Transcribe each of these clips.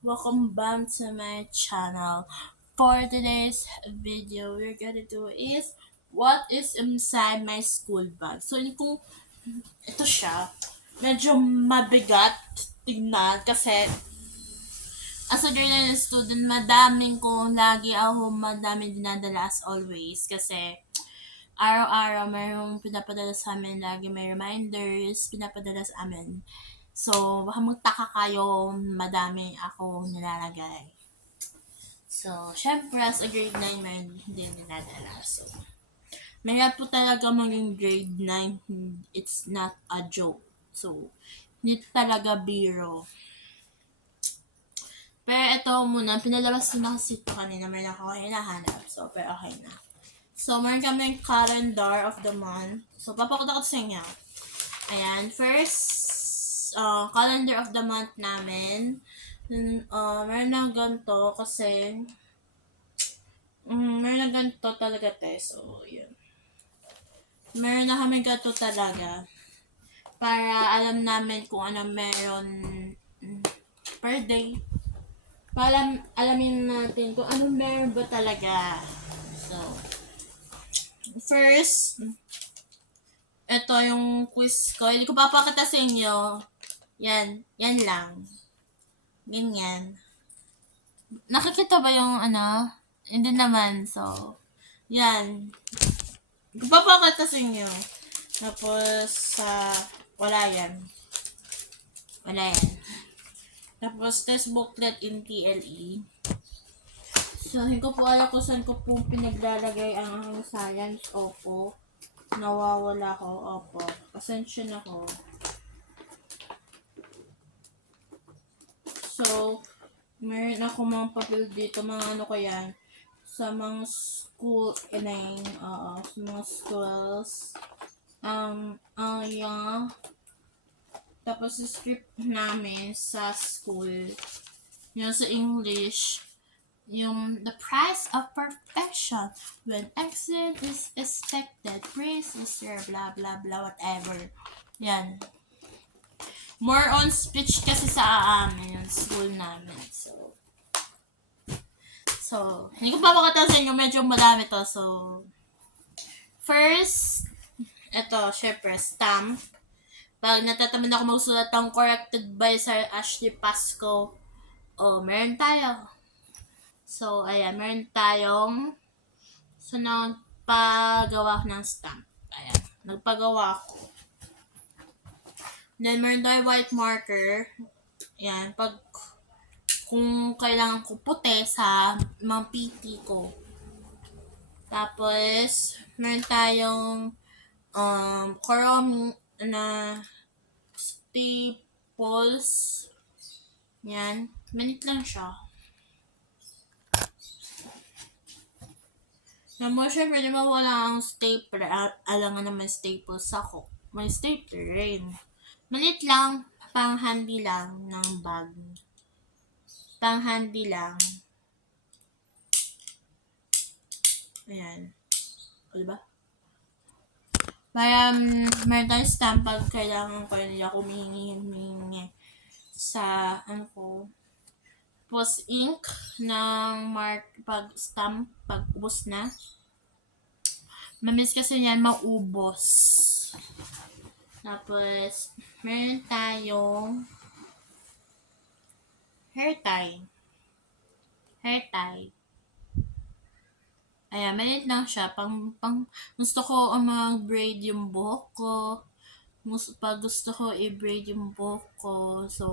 Welcome back to my channel. For today's video, we're gonna do is what is inside my school bag. So, yun kung ito siya, medyo mabigat tignan kasi as a girl and student, madaming dinadala as always kasi araw-araw mayroong pinapadala sa amin, lagi may reminders pinapadala sa amin. So, baka magtaka kayo, madami ako nilalagay. So, syempre, as a grade 9, may hindi dinadala. So, mahirap po talaga maging grade 9. It's not a joke. So, hindi talaga biro. Pero ito muna, pinalabas ko na kasi ito kanina. May ako hinahanap. So, pero okay na. So, meron kaming calendar of the month. So, papakita ko sa inyo. Ayan. First, calendar of the month namin. Meron na ganito kasi meron na ganito talaga So, yun. Meron na kami ganito talaga. Para alam namin kung ano meron per day. Para alamin natin kung ano meron ba talaga. So, first, ito yung quiz ko. Hindi ko papakita sa inyo. Yan lang. Ganyan. Nakikita ba yung ano? Hindi naman. So, yan. Hindi ko papakita sa inyo. Tapos, wala yan. Wala yan. Tapos, test booklet in TLE. So, hindi ko po alam kung saan ko po pinaglalagay ang aking science. Opo. Nawawala ko. Opo. Pasensya na ko. So, meron ako mga papel dito. Mga ano ko yan. Sa mga school name. Sa mga schools. Yeah. Tapos, script namin sa school. Yung sa English. Yung the price of perfection when excellence is expected, praise is there, blah blah blah, whatever. Yan. More on speech kasi sa amin yung school namin. So, hindi ko pa makita sa inyo, medyo madami to. So, first, ito, syempre, stamp. Pag natatamad ako magsulat ng corrected by Sir Ashley Pasco, meron tayo. So, ayan, meron tayong nagpagawa ng stamp. Ayan, nagpagawa ako. Then, meron tayo white marker. Ayan, kung kailangan ko puti sa mga PT ko. Tapos, meron tayong Chrome na staples. Yan. Minute lang siya. Naman syempre, di mawala ang stapler. Alangan naman staples ako. May stapler rin. Minute lang. Pang handy lang ng bag. Pang handy lang. Ayan. O, diba? Kaya, may tayo stamp pag kailangan ko nila humingi sa, tapos ink ng mark pag stamp, pag ubos na. Mamiss kasi yan maubos. Tapos, meron tayong hair tie. Hair tie. Ayan, maliit lang siya. Gusto ko mag-braid yung buhok ko. Pag gusto ko i-braid yung buhok ko. So,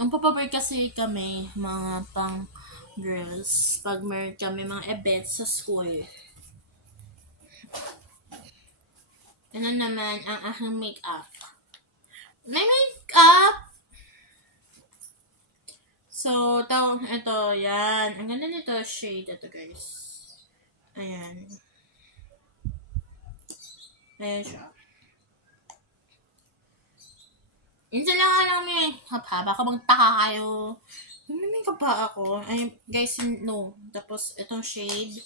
ang papabraid kasi kami, mga pang girls. Pag meron kami mga events sa school. Ano naman ang aking makeup? May makeup! So, ito, yan. Ang ganda nito, shade. Ito, guys. Ayan. Ayan siya. Minsan lang may makeup ha. Baka magtaka kayo. May makeup ba ako? Ay, guys, no. Tapos, itong shade.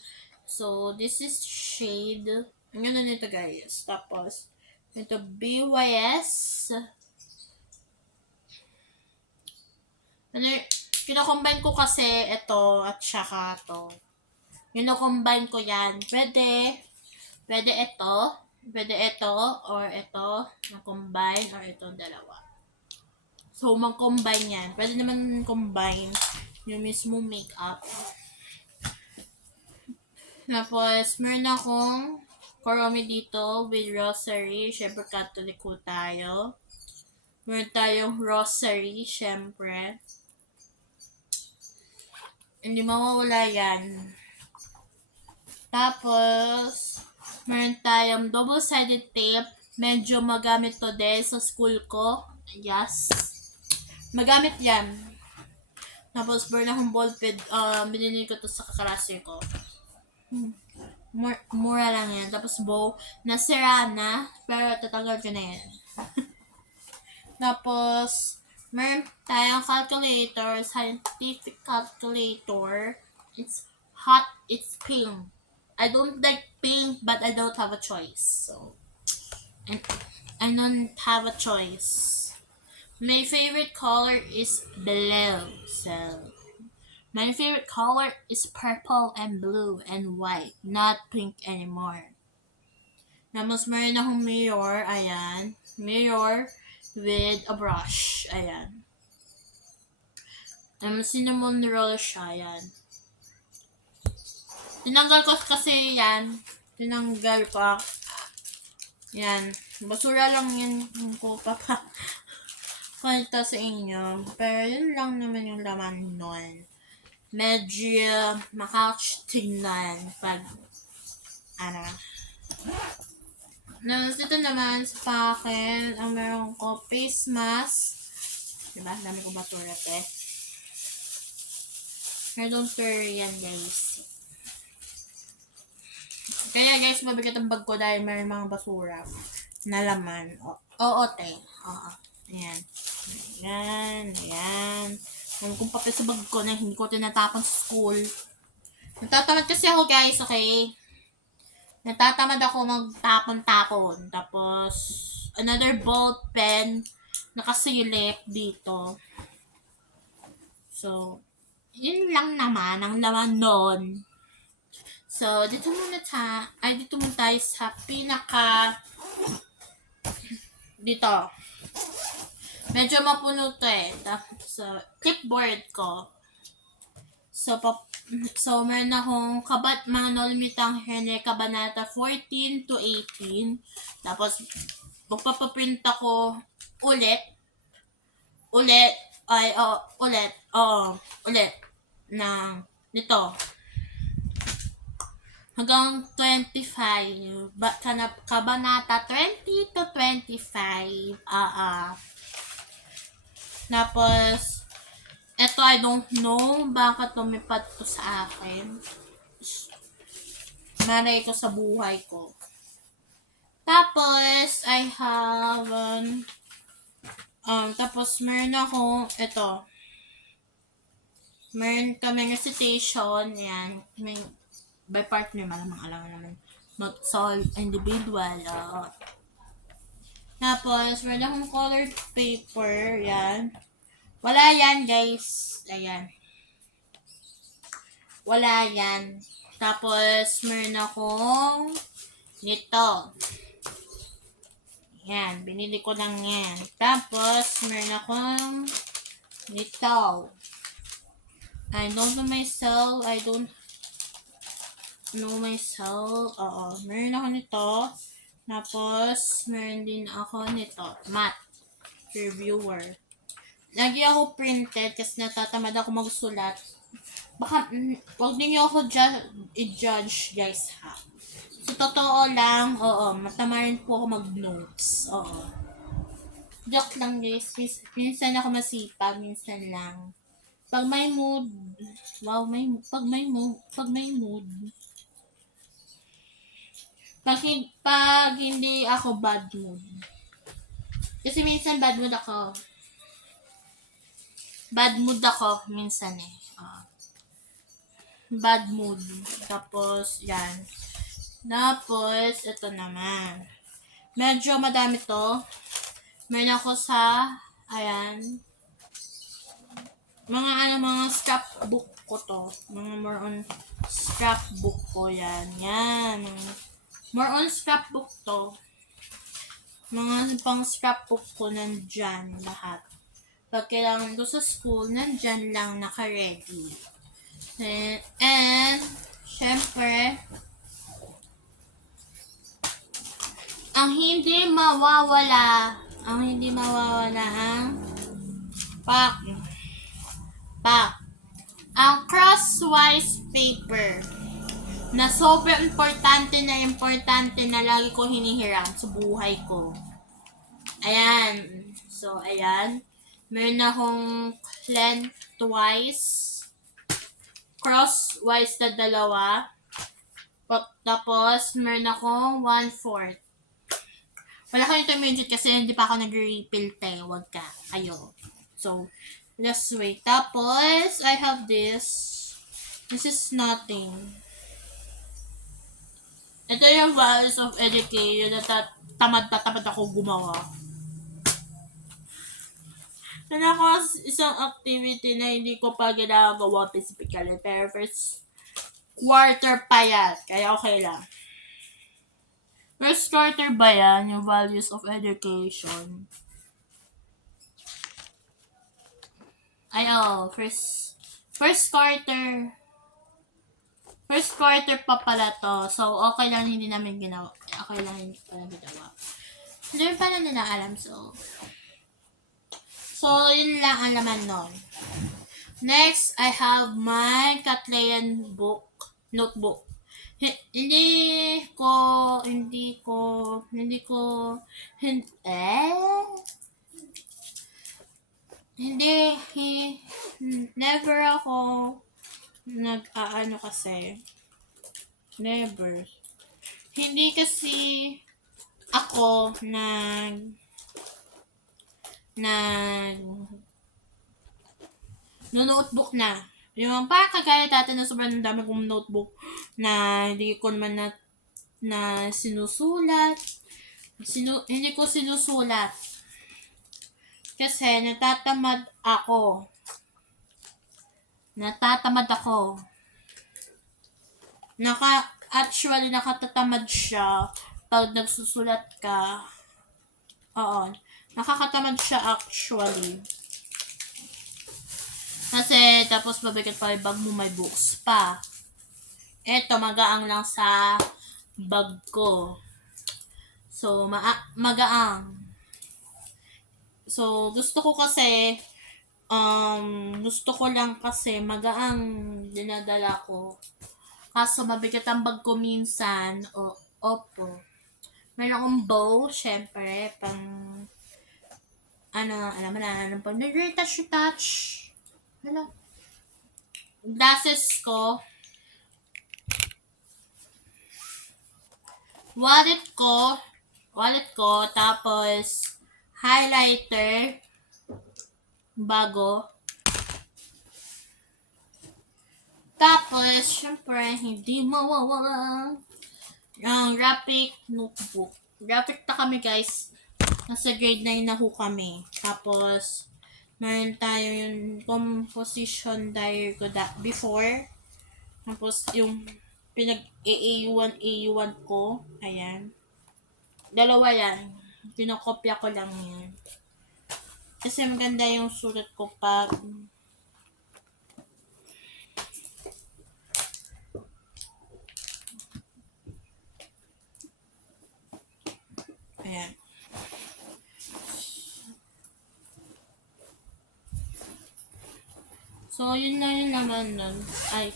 So, this is shade. Ang ganda nito, guys. Tapos, ito, BYS. Ano, Kino-combine ko kasi ito at saka to. Kino-combine ko yan. Pwede ito, or ito, na-combine, or ito, dalawa. So, mag-combine yan. Pwede naman combine yung mismo makeup. Tapos, meron akong Kuromi dito with rosary. Siyempre, Catholic ko tayo. Meron tayong rosary, siyempre. Hindi mawawala yan. Tapos, meron tayong double-sided tape. Medyo magamit to din sa school ko. Yes. Magamit yan. Tapos, meron akong ballpen. Binili ko to sa kaklase ko. Mura lang yan. Tapos, bow. Nasira na. Pero, tatanggal ko na yan. Tapos, meron tayong calculator. Scientific calculator. It's hot. It's pink. I don't like pink, but I don't have a choice. So, I don't have a choice. My favorite color is blue. So, my favorite color is purple and blue and white, not pink anymore. Tapos, meron akong mirror. Ayan. Mirror with a brush. Ayan. Cinnamon roll siya. Ayan. Tinanggal ko kasi yan. Tinanggal ko. Yan. Basura lang yun ko kwento sa inyo. Pero yun lang naman yung laman nun. Medyo makakouch tingnan pag Ito naman sa akin, ang meron ko face mask. Diba? Dami ko basura I don't worry yan, guys. Kaya guys, mabigat ang bag ko dahil may mga basura na laman. Oo, te. Oo. Ayan. Ayan. Kung papel sa bag ko na hindi ko tinatapon sa school. Natatamad kasi ako, guys, okay? Natatamad ako magtapon-tapon. Tapos, another ball pen nakasilip dito. So, yun lang naman ang laman nun. So, dito muna tayo sa dito. Medyo mapuno to So, clipboard ko. So, meron akong mga Nolimitang Herne Kabanata 14 to 18. Tapos, magpapaprint ako ulit. Nito. Hanggang 25. Kabanata 20 to 25. Tapos, eto I don't know bakit lumipat to sa akin. Maray ko sa buhay ko. Tapos, I have, tapos meron ako, ito. Meron kaming recitation, yan. By partner, malamang alam naman. Not solve individual. Tapos, meron akong colored paper. Yan. Wala yan, guys. Ayan. Wala yan. Tapos, meron akong nito. Yan. Binili ko lang yan. Tapos, meron akong nito. I don't know myself. Meron ako nito. Tapos, meron din ako nito. Math. Reviewer. Lagi ako printed kasi natatamad ako magsulat. Baka, wag niyo ako i-judge, guys, ha. Sa totoo lang, matamarin po ako mag-notes. Joke lang, guys. Minsan ako masipag, minsan lang. Pag may mood, Pag hindi ako bad mood. Kasi minsan bad mood ako. Minsan bad mood. Tapos, yan. Tapos, ito naman. Medyo madami to. Meron ako sa, ayan. mga scrapbook ko to. Mga more on scrapbook ko yan. Yan. More on scrapbook to. Mga pang scrapbook ko nandyan lahat. Pag kailangan ko sa school, nandyan lang naka-ready. And syempre, ang hindi mawawala ang ang crosswise paper na sobrang importante na lagi ko hinihiram sa buhay ko. Ayan. So, ayan. Meron akong lengthwise, crosswise na dalawa. Tapos, meron akong 1/4. Wala kayo intermediate kasi hindi pa ako nag-refill te. Huwag ka. Ayo. So, just wait. Tapos, I have this. This is nothing. Ito yung values of education na tamad ako gumawa. Ako isang activity na hindi ko pa ginagawa specifically. Pero first quarter pa yan. Kaya okay lang. First quarter ba yan? Yung values of education. First quarter. First quarter pa pala to. So, okay lang hindi namin ginawa. Okay lang hindi pala ginawa. Hindi pa na nila alam. So, yun lang ang laman nun. Next, I have my Catleyan notebook. Hindi never ako kasi. Never. Hindi kasi ako notebook na. Yung parang kagaya dati na sobrang dami kong notebook na hindi ko naman na sinusulat. Hindi ko sinusulat. Kasi natatamad ako. Actually, nakatatamad siya pag nagsusulat ka. Oo. Nakakatamad siya actually. Kasi tapos mabigat pa yung bag mo, may books pa. Eto, magaang lang sa bag ko. So, magaang. So, gusto ko lang kasi magaang dinadala ko. Kaso mabigat ang bag ko minsan. Opo. Meron akong bow, syempre, alam mo na, pang nag-retouch. Glasses ko. Wallet ko, tapos highlighter, bago. Tapos, syempre, hindi mawawala ang graphic notebook. Graphic na kami, guys. Nasa grade 9 na ho kami. Tapos, meron tayo yung composition diary ko before. Tapos, yung pinag-AU1 ko. Ayan. Dalawa yan. Pinakopya ko lang yan. Kasi maganda yung sulat ko pag ayan. So, yun lang yung naman nun. Ay,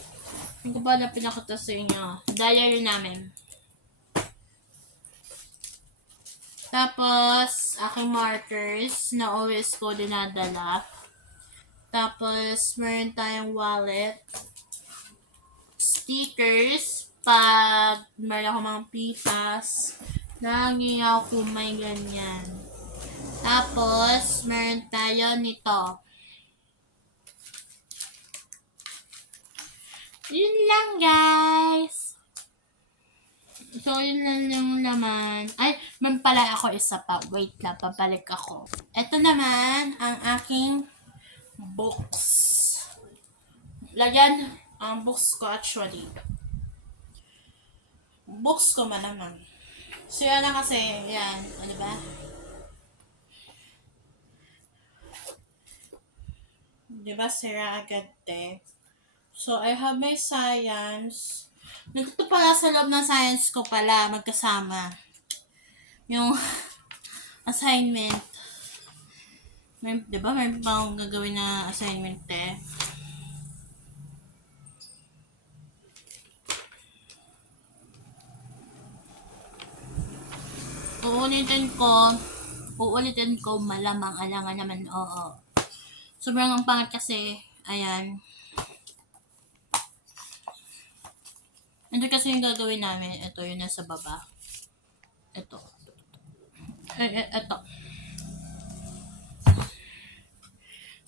hindi ko pala pinakita sa inyo. Diary namin. Tapos, aking markers na always ko dinadala. Tapos, meron tayong wallet. Stickers. Pag meron ako mga pitas. Lagi ako may ganyan. Tapos, meron tayo nito. Yun lang, guys. So, yun lang yung laman. Ay, man pala ako isa pa. Wait lang, papalik ako. Ito naman ang aking books. lagyan ang books ko actually. Books ko malamang. So, yan na kasi, yan, ano ba? Diba, sira agad So, I have my science. Nandito pala sa loob ng science ko pala, magkasama. Yung assignment. Diba, may pa akong gagawin na assignment Uulitin ko, malamang, alangan naman, oo. Sobrang ang pangit kasi, ayan. Ito kasi yung gagawin namin. Ito yung nasa baba. Ito. Ito.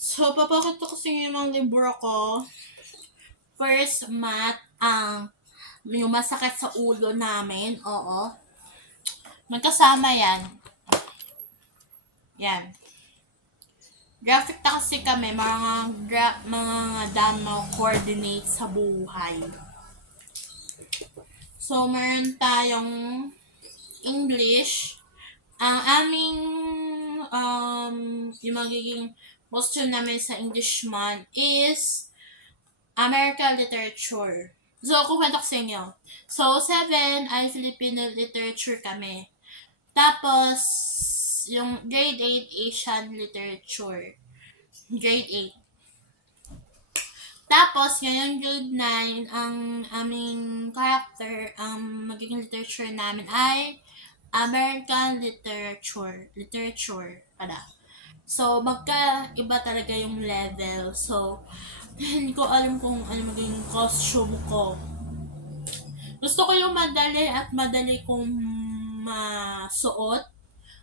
So, papakita ko sa inyo yung mga libro ko. First, math. Yung masakit sa ulo namin. Oo. Magkasama yan. Yan. Graphic na kasi kami. Mga damo coordinate sa buhay. So, meron tayong English. Ang aming yung magiging question namin sa English month is American Literature. So, kukwento ko sa inyo. So, 7 ay Filipino Literature kami. Tapos, yung grade 8 Asian Literature. Grade 8. Tapos, ngayon grade 9, ang aming character, ang magiging literature namin ay American Literature. Literature pala. So, magkaiba talaga yung level. So, hindi ko alam kung ano maging costume ko. Gusto ko yung madali kong masuot.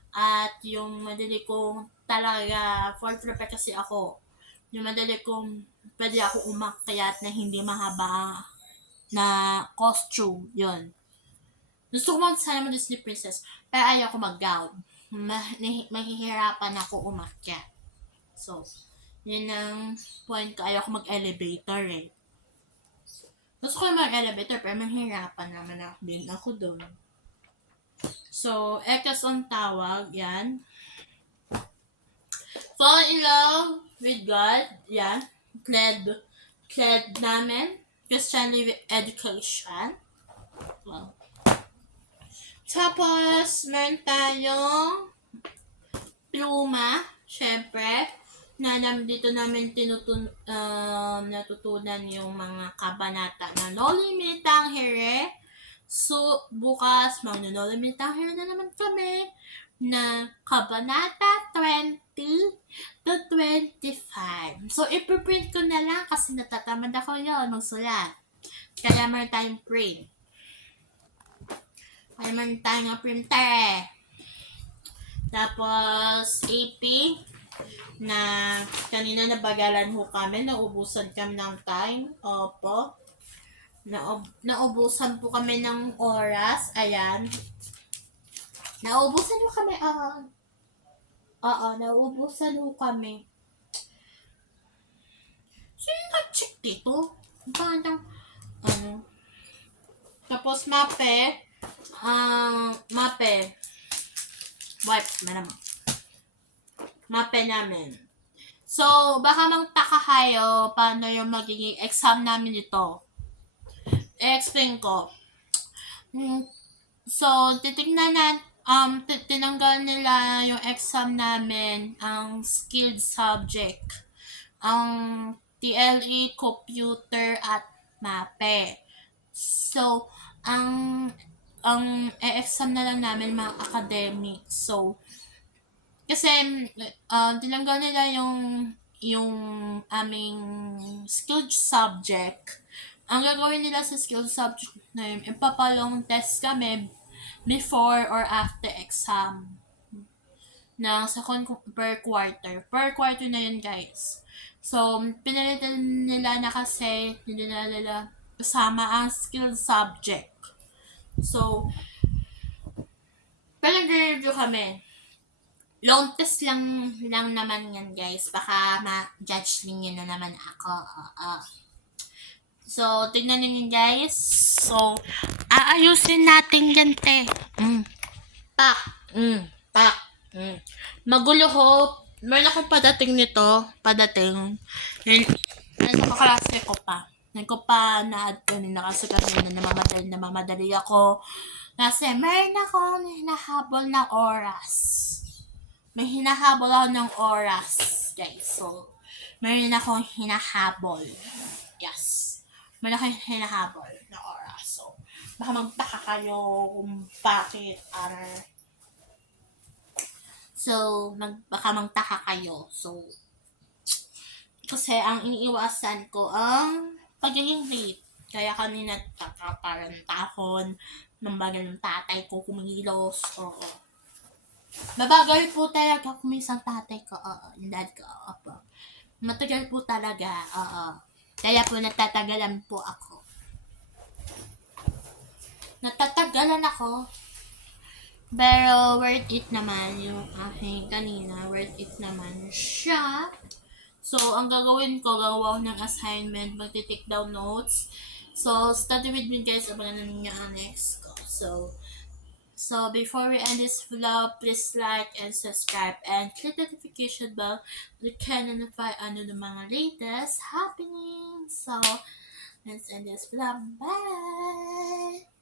At yung madali kong talaga, for prepare kasi ako. Yung madali kong pwede ako umakyat na hindi mahaba na costume. Yun. Gusto ko sana Disney Princess, pero ayaw ko mag-gown. Mahihirapan ako umakyat. So, yun ang point ko. Ayaw ko mag-elevator Gusto ko mag-elevator, pero mahihirapan naman ako doon. So, ekas ang tawag, yan. Fall in love with God, yan. Cled namin. Christian education. Well. Tapos, meron tayong pluma, syempre, na dito namin natutunan yung mga kabanata na Noli Me Tangere. So, bukas, magno-Noli Me Tangere na naman kami na kabanata 20 to 25. So, ipiprint ko na lang kasi natatamad ako yun magsulat. Kaya meron tayong print. Kaya meron tayong printer Tapos, AP na kanina nabagalan ho kami, naubusan kami ng time. Opo. Naubusan po kami ng oras. Ayan. Naubusan ho kami. Naubusan ho kami. Sino nag-check dito? Parang, Tapos, mape. Wipes, madam. Mape namin. So, baka magtaka kayo paano yung magiging exam namin ito. I-explain ko. So, tinanggal nila yung exam namin, ang skilled subject. Ang TLE, computer, at mape. So, ang exam na lang namin mga academic. So, kasi tinanggal nila yung aming skilled subject. Ang gagawin nila sa skilled subject na yun, ipapalong test kami before or after exam na per quarter. Per quarter na yun, guys. So, pinalitan nila na kasi hindi na nila kasama ang skilled subject. So, pinag-review kami. Long test lang naman yan, guys. Baka ma-judge ninyo na naman ako. So, tignan nyo yun, guys. So, aayusin natin yan, te. Pak. Pak. Magulo ho. Meron akong padating nito. Padating. Yun. Nasa kaklase ko pa. Hindi ko pa na-add kanina kasi namamadali ako. Kasi meron akong hinahabol na oras. May hinahabol ako ng oras, guys. So, meron akong hinahabol. Yes. Meron akong hinahabol na oras. So, baka magtaka kayo kung bakit, baka magtaka kayo. So, kasi ang iniiwasan ko ang pagiging late. Kaya kanina parang tahon ng bagal ng tatay ko kumilos. Oo. Mabagal po talaga kumisang tatay ko. Oo. Yung dad ko. Opo. Matagal po talaga. Oo. Kaya po natatagalan po ako. Natatagalan ako. Pero worth it naman yung aking kanina. Worth it naman siya. So, ang gagawin ko, gagawa ko ng assignment, magti-take down notes. So, study with me guys, abangan ninyo ang next ko. So before we end this vlog, please like and subscribe and click the notification bell to can notify ano ng mga latest happenings. So, let's end this vlog. Bye!